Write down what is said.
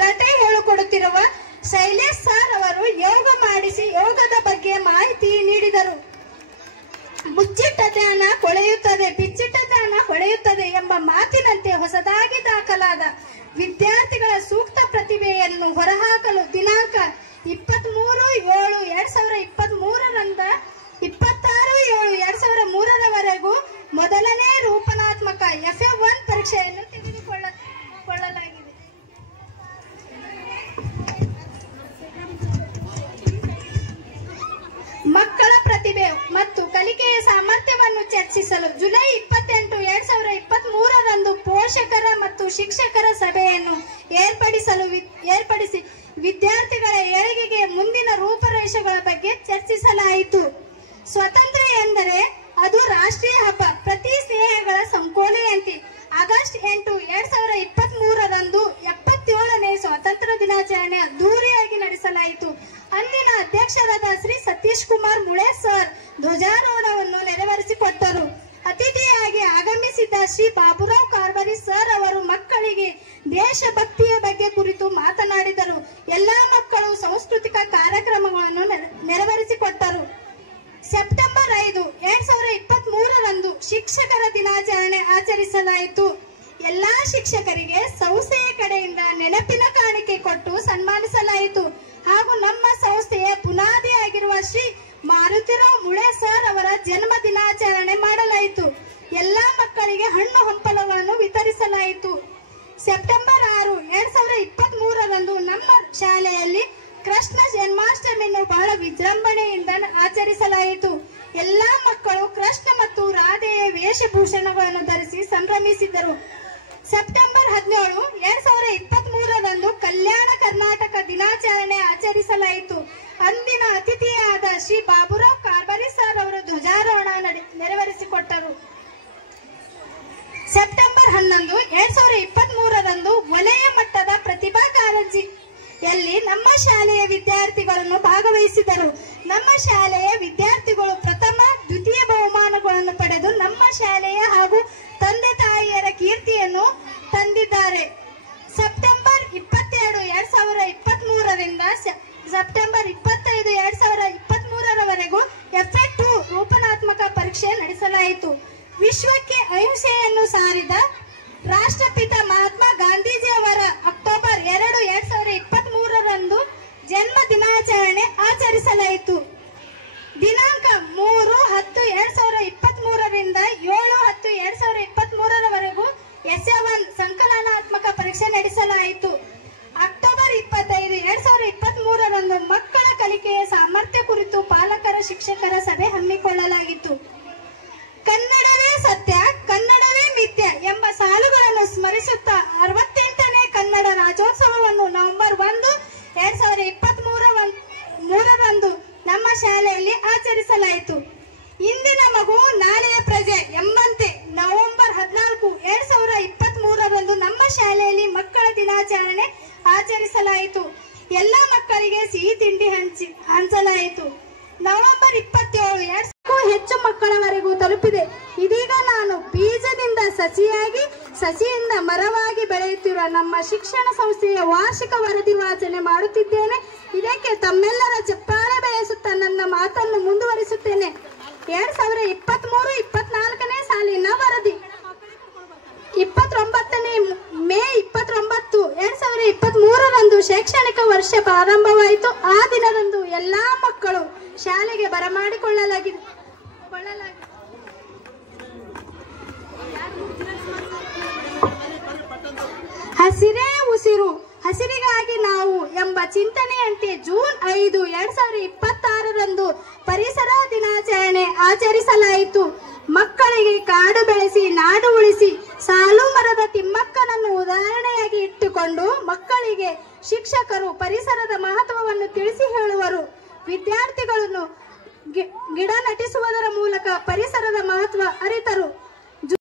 Karate ಹೇಳಿಕೊಡುತ್ತಿರುವ Shailesh sir ಅವರು ಯೋಗ ಮಾಡಿಸಿ ಯೋಗದ ಬಗ್ಗೆ ಮಾಹಿತಿ ನೀಡಿದರು. ಮುಚ್ಚಿಟ್ಟ ಜ್ಞಾನ ಕೊಳೆಯುತ್ತದೆ, ಬಿಚ್ಚಿಟ್ಟ ಜ್ಞಾನ ಹೊಳೆಯುತ್ತದೆ ಎಂಬ ಮಾತಿನಂತೆ ಹೊಸದಾಗಿ ದಾಖಲಾದ ವಿದ್ಯಾರ್ಥಿಗಳ ಸೂಕ್ತ ಪ್ರತಿಭೆಯನ್ನು ಹೊರಹಾಕಲು ದಿನಾಂಕ 23/7/2023ರಿಂದ 26/7/2023ರವರೆಗೂ ಮೊದಲನೇ ರೂಪನಾತ್ಮಕ FF1 ಪರೀಕ್ಷೆಯನ್ನು ತೆಗೆದುಕೊಳ್ಳಲಾಗಿದೆ. ಮಕ್ಕಳ ಪ್ರತಿಭೆ ಮತ್ತು ಕಲಿಕೆಯ ಸಾಮರ್ಥ್ಯವನ್ನು ಚರ್ಚಿಸಲು ಜುಲೈ 28, 2023ರಂದು ಪೋಷಕರ ಮತ್ತು ಶಿಕ್ಷಕರ ಸಭೆಯನ್ನು ಏರ್ಪಡಿಸಿ ವಿದ್ಯಾರ್ಥಿಗಳ ಏಳಿಗೆಗೆ ಮುಂದಿನ ರೂಪರೇಷೆಗಳ ಬಗ್ಗೆ ಚರ್ಚಿಸಲಾಯಿತು. ಸ್ವಾತಂತ್ರ್ಯ ಎಂದರೆ ಅದು ರಾಷ್ಟ್ರೀಯ ಹಬ್ಬ, ಪ್ರತಿ ಸ್ನೇಹಗಳ ಸಂಕೋಲೆಯಂತೆ. ಆಗಸ್ಟ್ 8, 2023ರಂದು 77ನೇ ಸ್ವಾತಂತ್ರ್ಯ ದಿನಾಚರಣೆ ಅದ್ದೂರಿಯಾಗಿ ನಡೆಸಲಾಯಿತು. ಅಂದಿನ ಅಧ್ಯಕ್ಷರಾದ ಶ್ರೀ ಸತೀಶ್ ಕುಮಾರ್ ಮುಳೆ ಸರ್ ಧ್ವಜಾರೋಹಣವನ್ನು ನೆರವೇರಿಸಿಕೊಟ್ಟರು. ಅತಿಥಿಯಾಗಿ ಆಗಮಿಸಿದ್ದ ಶ್ರೀ ಬಾಬುರಾವ್ ಕಾರ್ಬಾರಿ ಸರ್ ಅವರು ಮಕ್ಕಳಿಗೆ ದೇಶಭಕ್ತಿಯ ಬಗ್ಗೆ ಕುರಿತು ಮಾತನಾಡಿದರು. ಎಲ್ಲಾ ಮಕ್ಕಳು ಸಾಂಸ್ಕೃತಿಕ ಕಾರ್ಯಕ್ರಮಗಳನ್ನು ನೆರವೇರಿಸಿಕೊಟ್ಟರು. ಸೆಪ್ಟೆಂಬರ್ 5, 2023ರಂದು ಶಿಕ್ಷಕರ ದಿನಾಚರಣೆ ಆಚರಿಸಲಾಯಿತು. ಎಲ್ಲಾ ಶಿಕ್ಷಕರಿಗೆ ಸಂಸ್ಥೆಯ ಕಡೆಯಿಂದ ನೆನಪಿನ ಕಾಣಿಕೆ ಕೊಟ್ಟು ಸನ್ಮಾನಿಸಲಾಯಿತು. ಹಾಗೂ ನಮ್ಮ ಸಂಸ್ಥೆಯ ಬುನಾದಿಯಾಗಿರುವ ಶ್ರೀ ಮಾರುತಿರಾವ್ ಮುಳೆ ಸರ್ ಅವರ ಜನ್ಮ ದಿನಾಚರಣೆ ಮಾಡಲಾಯಿತು. ಎಲ್ಲಾ ಮಕ್ಕಳಿಗೆ ಹಣ್ಣು ಹಂಪಲುಗಳನ್ನು ವಿತರಿಸಲಾಯಿತು. ಸೆಪ್ಟೆಂಬರ್ 6, 2023ರಂದು ನಮ್ಮ ಶಾಲೆಯಲ್ಲಿ ಕೃಷ್ಣ ಜನ್ಮಾಷ್ಟಮಿಯನ್ನು ಬಹಳ ವಿಜೃಂಭಣೆಯಿಂದ ಆಚರಿಸಲಾಯಿತು. ಎಲ್ಲಾ ಮಕ್ಕಳು ಕೃಷ್ಣ ಮತ್ತು ರಾಧೆಯ ವೇಷಭೂಷಣಗಳನ್ನು ಧರಿಸಿ ಸಂಭ್ರಮಿಸಿದರು. ಸೆಪ್ಟೆಂಬರ್ 17, 2023ರಂದು ಕಲ್ಯಾಣ ಕರ್ನಾಟಕ ದಿನಾಚರಣೆ ಆಚರಿಸಲಾಯಿತು. ಅಂದಿನ ಅತಿಥಿಯಾದ ಶ್ರೀ ಬಾಬುರಾವ್ ಕಾರ್ಬಾರಿ ಸರ್ ಅವರು ಧ್ವಜಾರೋಹಣ ನೆರವೇರಿಸಿಕೊಟ್ಟರು. ಸೆಪ್ಟೆಂಬರ್ 11, 2023ರಂದು ವಲಯ ಮಟ್ಟದ ಪ್ರತಿಭಾ ಕಾರಂಜಿಯಲ್ಲಿ ನಮ್ಮ ಶಾಲೆಯ ವಿದ್ಯಾರ್ಥಿಗಳನ್ನು ಭಾಗವಹಿಸಿದರು. ನಮ್ಮ ಶಾಲೆಯ ವಿದ್ಯಾರ್ಥಿಗಳು ಪ್ರಥಮ, ದ್ವಿತೀಯ ಬಹುಮಾನಗಳನ್ನು ಪಡೆದು ನಮ್ಮ ಶಾಲೆಯ ಹಾಗೂ ತಂದೆ ತಾಯಿಯರ ಕೀರ್ತಿಯನ್ನು ತಂದಿದ್ದಾರೆ. ಸೆಪ್ಟೆಂಬರ್ 22, 2023ರಿಂದ ಸೆಪ್ಟೆಂಬರ್ 25, 2023ರವರೆಗೂ FF2 ರೂಪನಾತ್ಮಕ ಪರೀಕ್ಷೆ ನಡೆಸಲಾಯಿತು. ವಿಶ್ವಕ್ಕೆ ಅಹಿಂಸೆಯನ್ನು ಸಾರಿದ ರಾಷ್ಟ್ರಪಿತ ಮಹಾತ್ಮ ಗಾಂಧೀಜಿಯವರ ಅಕ್ಟೋಬರ್ 2, 2023ರಂದು ಜನ್ಮ ದಿನಾಚರಣೆ ಆಚರಿಸಲಾಯಿತು. ದಿನಾಂಕ 3/10/2023ರಿಂದ 7/10/2023ರವರೆಗೂ SF1 ಸಂಕಲನಾತ್ಮಕ ಪರೀಕ್ಷೆ ನಡೆಸಲಾಯಿತು. ಅಕ್ಟೋಬರ್ 25, 2023ರಂದು ಮಕ್ಕಳ ಕಲಿಕೆಯ ಸಾಮರ್ಥ್ಯ ಕುರಿತು ಪಾಲಕರ ಶಿಕ್ಷಕರ ಸಭೆ ಹಮ್ಮಿಕೊಳ್ಳಲಾಗಿತ್ತು. ಕನ್ನಡವೇ ಸತ್ಯ, ಕನ್ನಡವೇ ಮಿಥ್ಯ ಎಂಬ ಸಾಲುಗಳನ್ನು ಸ್ಮರಿಸುತ್ತಾ 68ನೇ ಕನ್ನಡ ರಾಜ್ಯೋತ್ಸವವನ್ನು ನವೆಂಬರ್ 1, 2023ರಂದು ನಮ್ಮ ಶಾಲೆಯಲ್ಲಿ ಆಚರಿಸಲಾಯಿತು. ಇಂದಿನ ಮಗು ನಾಳೆಯ ಪ್ರಜೆ ಎಂಬಂತೆ ನವೆಂಬರ್ 14, 2023ರಂದು ನಮ್ಮ ಶಾಲೆಯಲ್ಲಿ ಮಕ್ಕಳ ದಿನಾಚರಣೆ ಆಚರಿಸಲಾಯಿತು. ಎಲ್ಲ ಮಕ್ಕಳಿಗೆ ಸಿಹಿ ತಿಂಡಿ ಹಂಚಲಾಯಿತು. ನವೆಂಬರ್ 27, 2000ಕ್ಕೂ ಹೆಚ್ಚು ಮಕ್ಕಳವರೆಗೂ ತಲುಪಿದೆ. ಇದೀಗ ನಾನು ಬೀಜದಿಂದ ಸಸಿಯಾಗಿ, ಸಸಿಯಿಂದ ಮರವಾಗಿ ಬೆಳೆಯುತ್ತಿರುವ ನಮ್ಮ ಶಿಕ್ಷಣ ಸಂಸ್ಥೆಯ ವಾರ್ಷಿಕ ವರದಿ ವಾಚನೆ ಮಾಡುತ್ತಿದ್ದೇನೆ. ಇದಕ್ಕೆ ತಮ್ಮೆಲ್ಲರ ಚಪ್ಪಾಳೆ ಬಯಸುತ್ತಾ ನನ್ನ ಮಾತನ್ನು ಮುಂದುವರಿಸುತ್ತೇನೆ. 2023-24ನೇ ಸಾಲಿನ ವರದಿ. 29ನೇ ಮೇ 29, 2023ರಂದು ಶೈಕ್ಷಣಿಕ ವರ್ಷ ಪ್ರಾರಂಭವಾಯಿತು. ಆ ದಿನದಂದು ಎಲ್ಲಾ ಮಕ್ಕಳು ಶಾಲೆಗೆ ಬರಮಾಡಿಕೊಳ್ಳಲಾಗಿದೆ. ಹಸಿರೇ ಉಸಿರು, ಹಸಿರಿಗಾಗಿ ನಾವು ಎಂಬ ಚಿಂತನೆಯಂತೆ ಜೂನ್ 5, 2026ರಂದು ಪರಿಸರ ದಿನಾಚರಣೆ ಆಚರಿಸಲಾಯಿತು. ಮಕ್ಕಳಿಗೆ ಕಾಡು ಬೆಳೆಸಿ ನಾಡು ಉಳಿಸಿ ಸಾಲು ಮರದ ತಿಮ್ಮಕ್ಕನನ್ನು ಉದಾಹರಣೆಯಾಗಿ ಇಟ್ಟುಕೊಂಡು ಮಕ್ಕಳಿಗೆ ಶಿಕ್ಷಕರು ಪರಿಸರದ ಮಹತ್ವವನ್ನು ತಿಳಿಸಿ ಹೇಳುವರು. ವಿದ್ಯಾರ್ಥಿಗಳನ್ನು ಗಿಡ ನಟಿಸುವುದರ ಮೂಲಕ ಪರಿಸರದ ಮಹತ್ವ ಅರಿತರು.